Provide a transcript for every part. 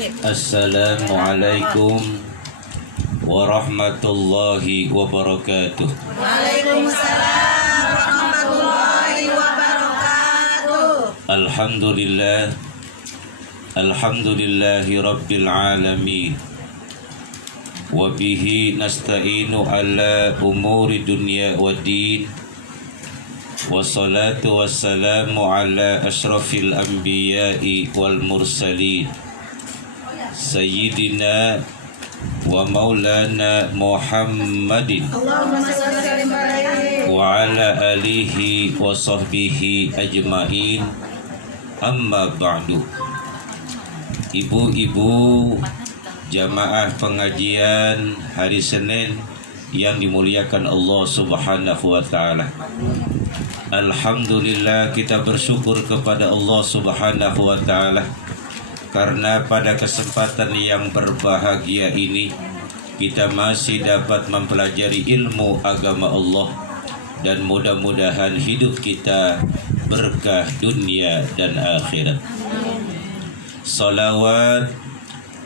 Assalamualaikum warahmatullahi wabarakatuh. Waalaikumsalam warahmatullahi wabarakatuh. Alhamdulillahi rabbil alamin. Wa bihi nasta'inu ala umuri dunya waddin. Wassalatu wassalamu ala ashrafil anbiya'i wal mursalin Sayyidina wa maulana Muhammadin Allahumma shalli ala Muhammad wa ala alihi wa sahbihi ajma'in. Amma ba'du. Ibu-ibu jamaah pengajian hari Senin yang dimuliakan Allah Subhanahu wa taala. Alhamdulillah, kita bersyukur kepada Allah Subhanahu wa taala karena pada kesempatan yang berbahagia ini kita masih dapat mempelajari ilmu agama Allah, dan mudah-mudahan hidup kita berkah dunia dan akhirat. Salawat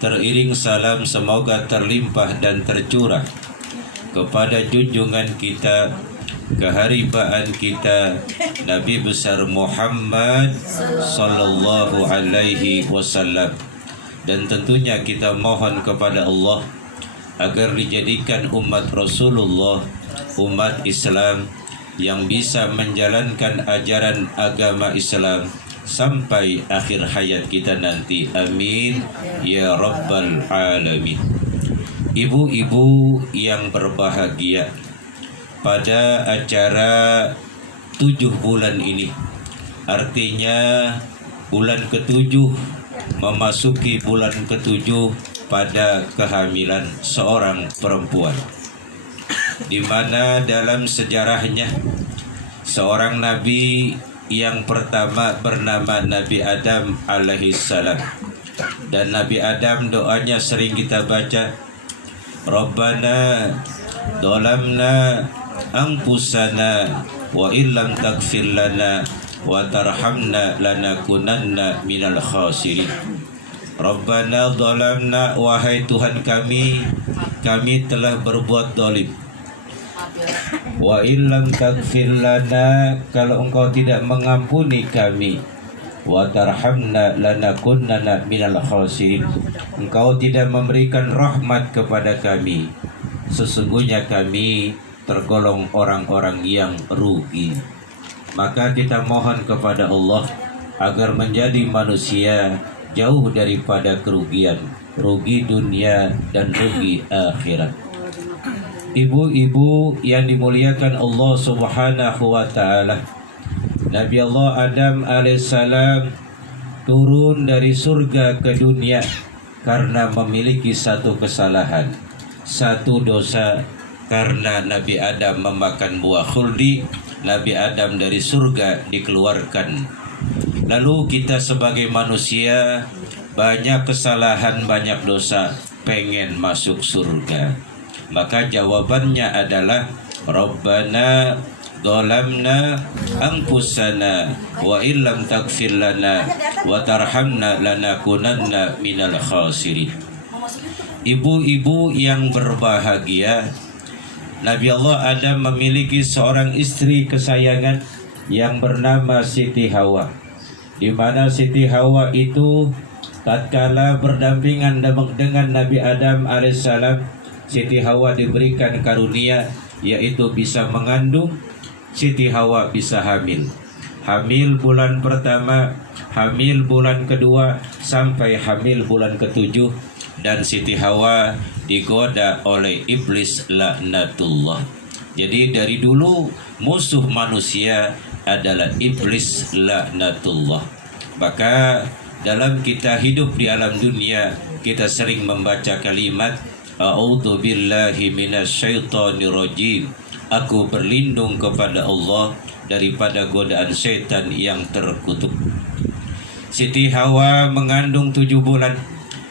teriring salam semoga terlimpah dan tercurah kepada junjungan kita, keharibaan kita, Nabi besar Muhammad sallallahu alaihi wasallam. Dan tentunya kita mohon kepada Allah agar dijadikan umat Rasulullah, umat Islam yang bisa menjalankan ajaran agama Islam sampai akhir hayat kita nanti. Amin ya rabbal alamin. Ibu-ibu yang berbahagia, pada acara 7 bulan ini, artinya bulan ke-7 memasuki bulan ke-7 pada kehamilan seorang perempuan, di mana dalam sejarahnya seorang nabi yang pertama bernama Nabi Adam alaihissalam. Dan Nabi Adam doanya sering kita baca, Rabbana dolamna anfusana wa illam taghfir lana wa tarhamna lanakunanna minal khasirin. Rabbana dolamna, wahai Tuhan kami telah berbuat dolim. Wa illam taghfir lana, kalau engkau tidak mengampuni kami. Wa tarhamna lanakunanna minal khasirin, engkau tidak memberikan rahmat kepada kami, sesungguhnya kami tergolong orang-orang yang rugi. Maka kita mohon kepada Allah agar menjadi manusia jauh daripada kerugian, rugi dunia dan rugi akhirat. Ibu-ibu yang dimuliakan Allah Subhanahu wa taala, Nabi Allah Adam alaihissalam turun dari surga ke dunia karena memiliki satu kesalahan, satu dosa. Karena Nabi Adam memakan buah khuldi, Nabi Adam dari surga dikeluarkan. Lalu kita sebagai manusia banyak kesalahan, banyak dosa, pengen masuk surga. Maka jawabannya adalah Rabbana dolamna anfusana wa illam taghfir lana wa tarhamna lanakunanna minal khasirin. Ibu-ibu yang berbahagia, Nabi Allah Adam memiliki seorang istri kesayangan yang bernama Siti Hawa, di mana Siti Hawa itu tatkala berdampingan dengan Nabi Adam alaihissalam, Siti Hawa diberikan karunia yaitu bisa mengandung. Siti Hawa bisa hamil. Hamil bulan pertama, hamil bulan kedua, sampai hamil bulan ke-7. Dan Siti Hawa digoda oleh iblis laknatullah. Jadi dari dulu musuh manusia adalah iblis laknatullah. Maka dalam kita hidup di alam dunia, kita sering membaca kalimat A'udzu billahi minasyaitonir rajim. Aku berlindung kepada Allah daripada godaan setan yang terkutuk. Siti Hawa mengandung 7 bulan,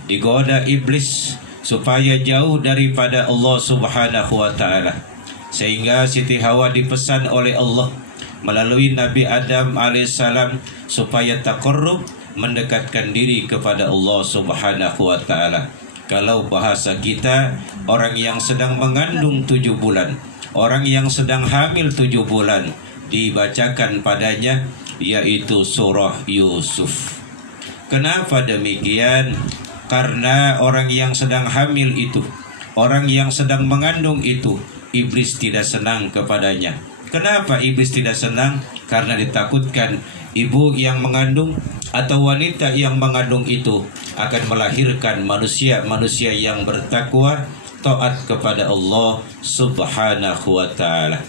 digoda iblis supaya jauh daripada Allah Subhanahu wa taala. Sehingga Siti Hawa dipesan oleh Allah melalui Nabi Adam alaihissalam supaya taqarrub mendekatkan diri kepada Allah Subhanahu wa taala. Kalau bahasa kita, orang yang sedang mengandung 7 bulan, orang yang sedang hamil 7 bulan, dibacakan padanya yaitu surah Yusuf. Kenapa demikian? Karena orang yang sedang hamil itu, orang yang sedang mengandung itu, iblis tidak senang kepadanya. Kenapa iblis tidak senang? Karena ditakutkan ibu yang mengandung atau wanita yang mengandung itu akan melahirkan manusia yang bertakwa, taat kepada Allah Subhanahu wa taala.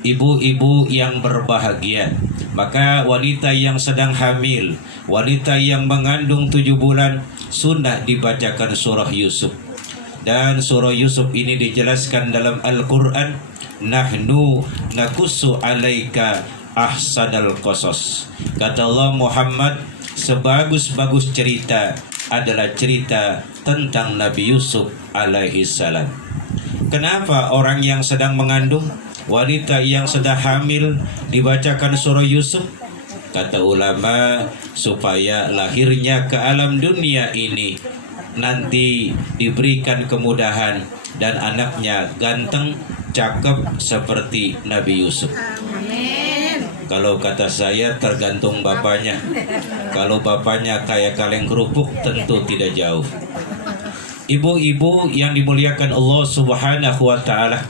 Ibu-ibu yang berbahagia, maka wanita yang sedang hamil, wanita yang mengandung 7 bulan, sunnah dibacakan surah Yusuf. Dan surah Yusuf ini dijelaskan dalam Al-Quran, nahnu nakussu alaika ahsanal qasas. Kata Allah, Muhammad, sebagus-bagus cerita adalah cerita tentang Nabi Yusuf alaihi salam. Kenapa orang yang sedang mengandung, wanita yang sedang hamil dibacakan surah Yusuf? Kata ulama, supaya lahirnya ke alam dunia ini nanti diberikan kemudahan dan anaknya ganteng, cakep seperti Nabi Yusuf. Kalau kata saya tergantung bapaknya. Kalau bapaknya kayak kaleng kerupuk tentu tidak jauh. Ibu-ibu yang dimuliakan Allah Subhanahu wa taala,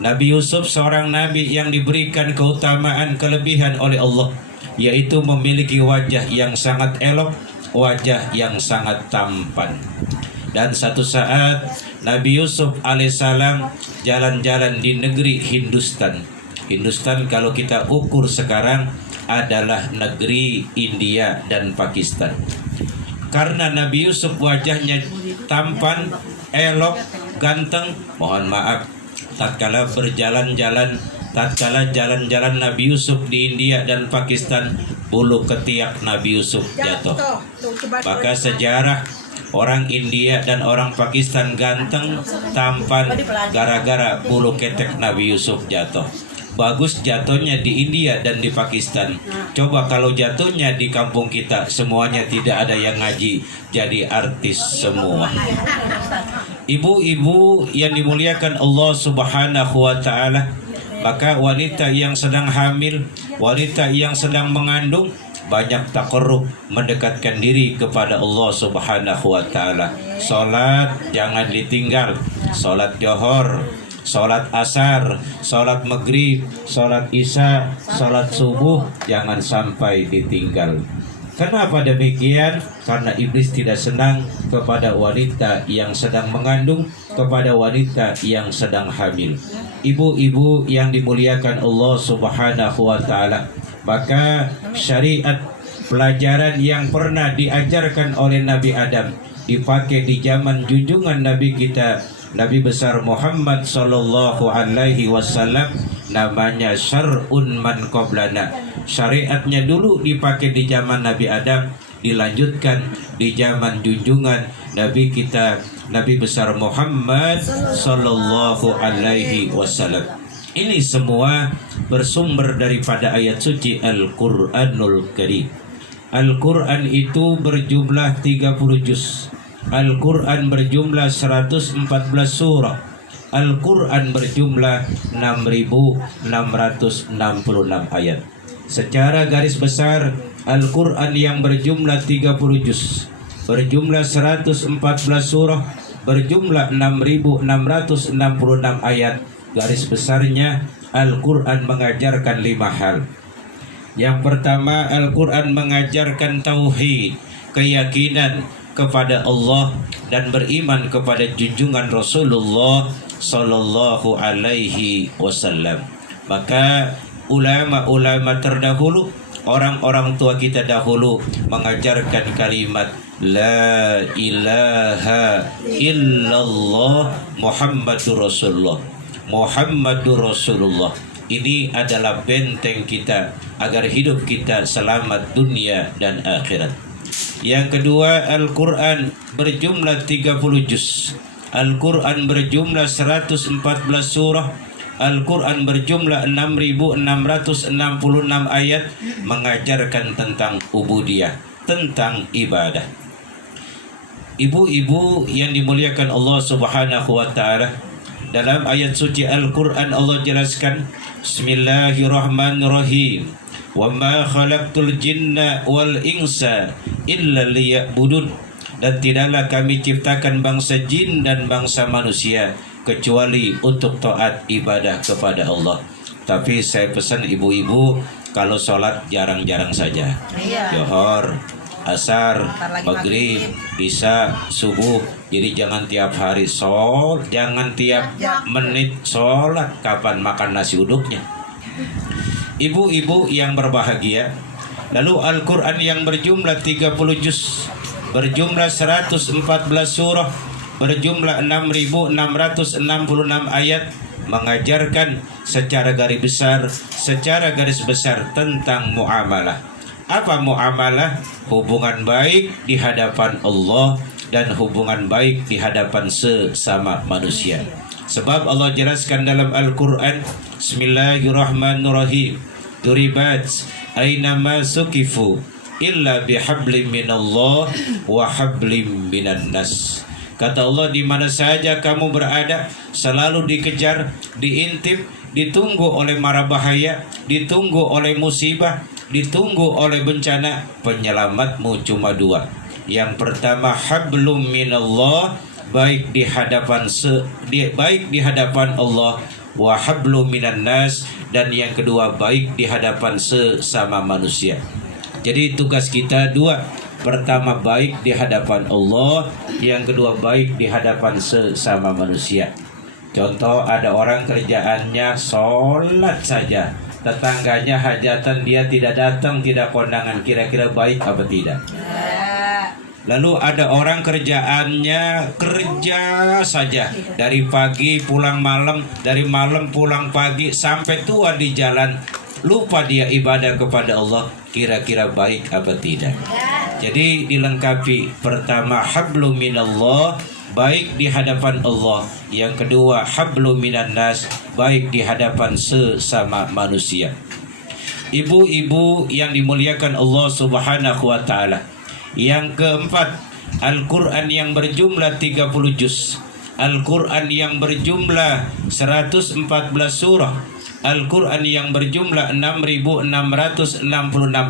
Nabi Yusuf seorang nabi yang diberikan keutamaan kelebihan oleh Allah, yaitu memiliki wajah yang sangat elok, wajah yang sangat tampan. Dan satu saat Nabi Yusuf alaihissalam jalan-jalan di negeri Hindustan. Hindustan kalau kita ukur sekarang adalah negeri India dan Pakistan. Karena Nabi Yusuf wajahnya tampan, elok, ganteng, mohon maaf, tatkala jalan-jalan Nabi Yusuf di India dan Pakistan, bulu ketiak Nabi Yusuf jatuh. Maka sejarah orang India dan orang Pakistan ganteng, tampan gara-gara bulu ketek Nabi Yusuf jatuh. Bagus jatuhnya di India dan di Pakistan. Coba kalau jatuhnya di kampung kita, semuanya tidak ada yang ngaji, jadi artis semua. Ibu-ibu yang dimuliakan Allah Subhanahu wa taala, maka wanita yang sedang hamil, wanita yang sedang mengandung, banyak takarrub, mendekatkan diri kepada Allah Subhanahu wa taala. Salat jangan ditinggal, salat Johor, salat asar, salat maghrib, salat isya, salat subuh jangan sampai ditinggal. Kenapa demikian? Karena iblis tidak senang kepada wanita yang sedang mengandung, kepada wanita yang sedang hamil. Ibu-ibu yang dimuliakan Allah Subhanahu wa taala, maka syariat, pelajaran yang pernah diajarkan oleh Nabi Adam dipakai di zaman junjungan Nabi kita, Nabi besar Muhammad sallallahu alaihi wasallam, namanya syar'un man qablana. Syariatnya dulu dipakai di zaman Nabi Adam, dilanjutkan di zaman junjungan Nabi kita, Nabi besar Muhammad sallallahu alaihi wasallam. Ini semua bersumber daripada ayat suci Al-Qur'anul Karim. Al-Quran itu berjumlah 30 juz. Al-Quran berjumlah 114 surah. Al-Quran berjumlah 6.666 ayat. Secara garis besar, Al-Quran yang berjumlah 30 juz, berjumlah 114 surah, berjumlah 6.666 ayat. Garis besarnya, Al-Quran mengajarkan 5 hal. Yang pertama, Al-Quran mengajarkan tauhid, keyakinan kepada Allah dan beriman kepada junjungan Rasulullah sallallahu alaihi wasallam. Maka ulama-ulama terdahulu, orang-orang tua kita dahulu mengajarkan kalimat La ilaha illallah Muhammadur Rasulullah. Muhammadur Rasulullah. Ini adalah benteng kita agar hidup kita selamat dunia dan akhirat. Yang kedua, Al-Quran berjumlah 30 juz. Al-Quran berjumlah 114 surah. Al-Quran berjumlah 6.666 ayat mengajarkan tentang ubudiyah, tentang ibadah. Ibu-ibu yang dimuliakan Allah Subhanahu wa taala, dalam ayat suci Al-Qur'an Allah jelaskan, Bismillahirrahmanirrahim. Wa ma khalaqtul jinna wal insa illa liya'budun. Dan tidaklah kami ciptakan bangsa jin dan bangsa manusia kecuali untuk taat ibadah kepada Allah. Tapi saya pesan ibu-ibu, kalau sholat jarang-jarang saja. Johor, asar, maghrib, isya, subuh. Jadi jangan tiap hari sholat, jangan tiap menit sholat. Kapan makan nasi uduknya? Ibu-ibu yang berbahagia, lalu Al-Quran yang berjumlah 30 juz, berjumlah 114 surah, berjumlah 6.666 ayat, mengajarkan secara garis besar tentang muamalah. Apa muamalah? Hubungan baik di hadapan Allah dan hubungan baik di hadapan sesama manusia. Sebab Allah jelaskan dalam Al-Quran, Bismillahirrahmanirrahim, Duribat aynama sukifu illa bihablim minallah wa hablim minan nas. Kata Allah, di mana saja kamu berada, selalu dikejar, diintip, ditunggu oleh mara bahaya, ditunggu oleh musibah, ditunggu oleh bencana. Penyelamatmu cuma dua. Yang pertama, hablum minallah, baik di hadapan Allah, wa hablum minan nas, dan yang kedua baik di hadapan sesama manusia. Jadi tugas kita dua. Pertama baik di hadapan Allah, yang kedua baik di hadapan sesama manusia. Contoh, ada orang kerjaannya sholat saja, tetangganya hajatan dia tidak datang, tidak kondangan, kira-kira baik apa tidak? Lalu ada orang kerjaannya kerja saja, dari pagi pulang malam, dari malam pulang pagi, sampai tua di jalan, lupa dia ibadah kepada Allah, kira-kira baik apa tidak? Jadi dilengkapi, pertama hablum minallah, baik di hadapan Allah, yang kedua hablum minan nas, baik di hadapan sesama manusia. Ibu-ibu yang dimuliakan Allah Subhanahu wa taala, yang keempat, Al-Quran yang berjumlah 30 juz, Al-Quran yang berjumlah 114 surah, Al-Quran yang berjumlah 6.666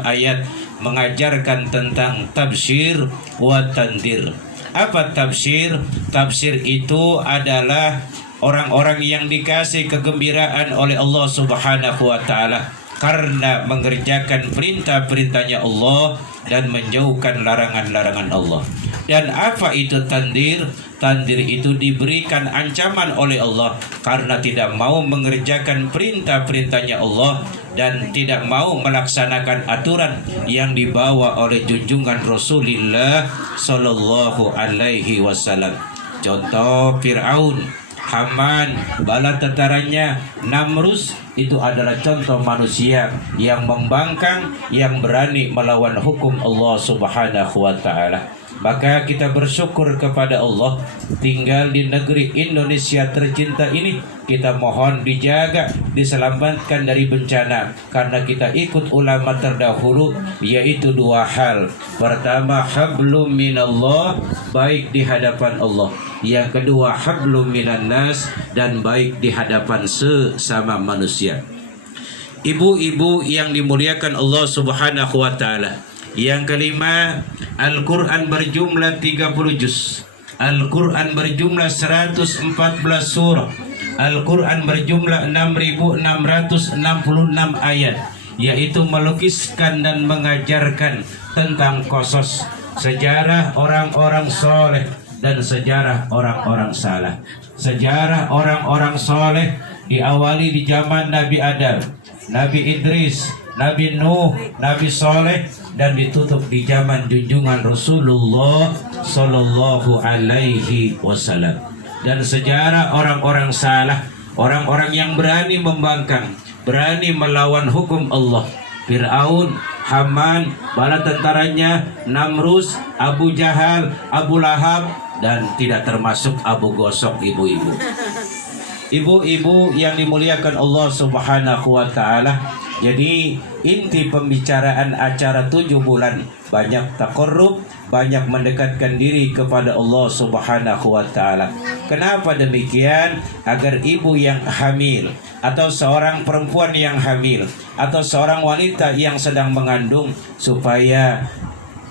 ayat, mengajarkan tentang tafsir wa tandir. Apa tafsir? Tafsir itu adalah orang-orang yang dikasih kegembiraan oleh Allah Subhanahu wa taala karena mengerjakan perintah-perintahnya Allah dan menjauhkan larangan-larangan Allah. Dan apa itu tandir? Tandir itu diberikan ancaman oleh Allah karena tidak mau mengerjakan perintah-perintahnya Allah dan tidak mau melaksanakan aturan yang dibawa oleh junjungan Rasulullah Sallallahu Alaihi Wasallam. Contoh, Fir'aun, Haman, bala tentaranya, Namrus, itu adalah contoh manusia yang membangkang, yang berani melawan hukum Allah Subhanahu wa taala. Maka kita bersyukur kepada Allah, tinggal di negeri Indonesia tercinta ini, kita mohon dijaga, diselamatkan dari bencana, karena kita ikut ulama terdahulu, yaitu dua hal. Pertama, hablum minallah, baik di hadapan Allah. Yang kedua, hablum minan nas, dan baik di hadapan sesama manusia. Ibu-ibu yang dimuliakan Allah Subhanahu wa taala, yang kelima, Al-Quran berjumlah 30 juz, Al-Quran berjumlah 114 surah, Al-Quran berjumlah 6.666 ayat, yaitu melukiskan dan mengajarkan tentang qasas, sejarah orang-orang soleh dan sejarah orang-orang salah. Sejarah orang-orang soleh diawali di zaman Nabi Adam, Nabi Idris, Nabi Nuh, Nabi Soleh, dan ditutup di zaman junjungan Rasulullah Sallallahu Alaihi Wasallam. Dan sejarah orang-orang salah, orang-orang yang berani membangkang, berani melawan hukum Allah. Fir'aun, Haman, bala tentaranya, Namrus, Abu Jahal, Abu Lahab, dan tidak termasuk Abu Gosok, ibu-ibu. Ibu-ibu yang dimuliakan Allah Subhanahu wa taala, Jadi inti pembicaraan acara 7 bulan banyak taqarrub, banyak mendekatkan diri kepada Allah Subhanahu wa taala. Kenapa demikian? Agar ibu yang hamil atau seorang perempuan yang hamil atau seorang wanita yang sedang mengandung, supaya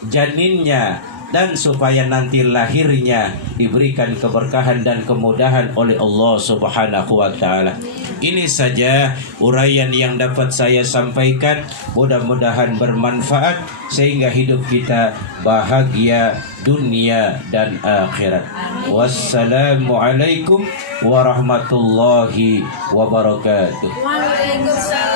janinnya dan supaya nanti lahirnya diberikan keberkahan dan kemudahan oleh Allah Subhanahu wa taala. Ini saja uraian yang dapat saya sampaikan. Mudah-mudahan bermanfaat sehingga hidup kita bahagia dunia dan akhirat. Wassalamualaikum warahmatullahi wabarakatuh. Waalaikumsalam.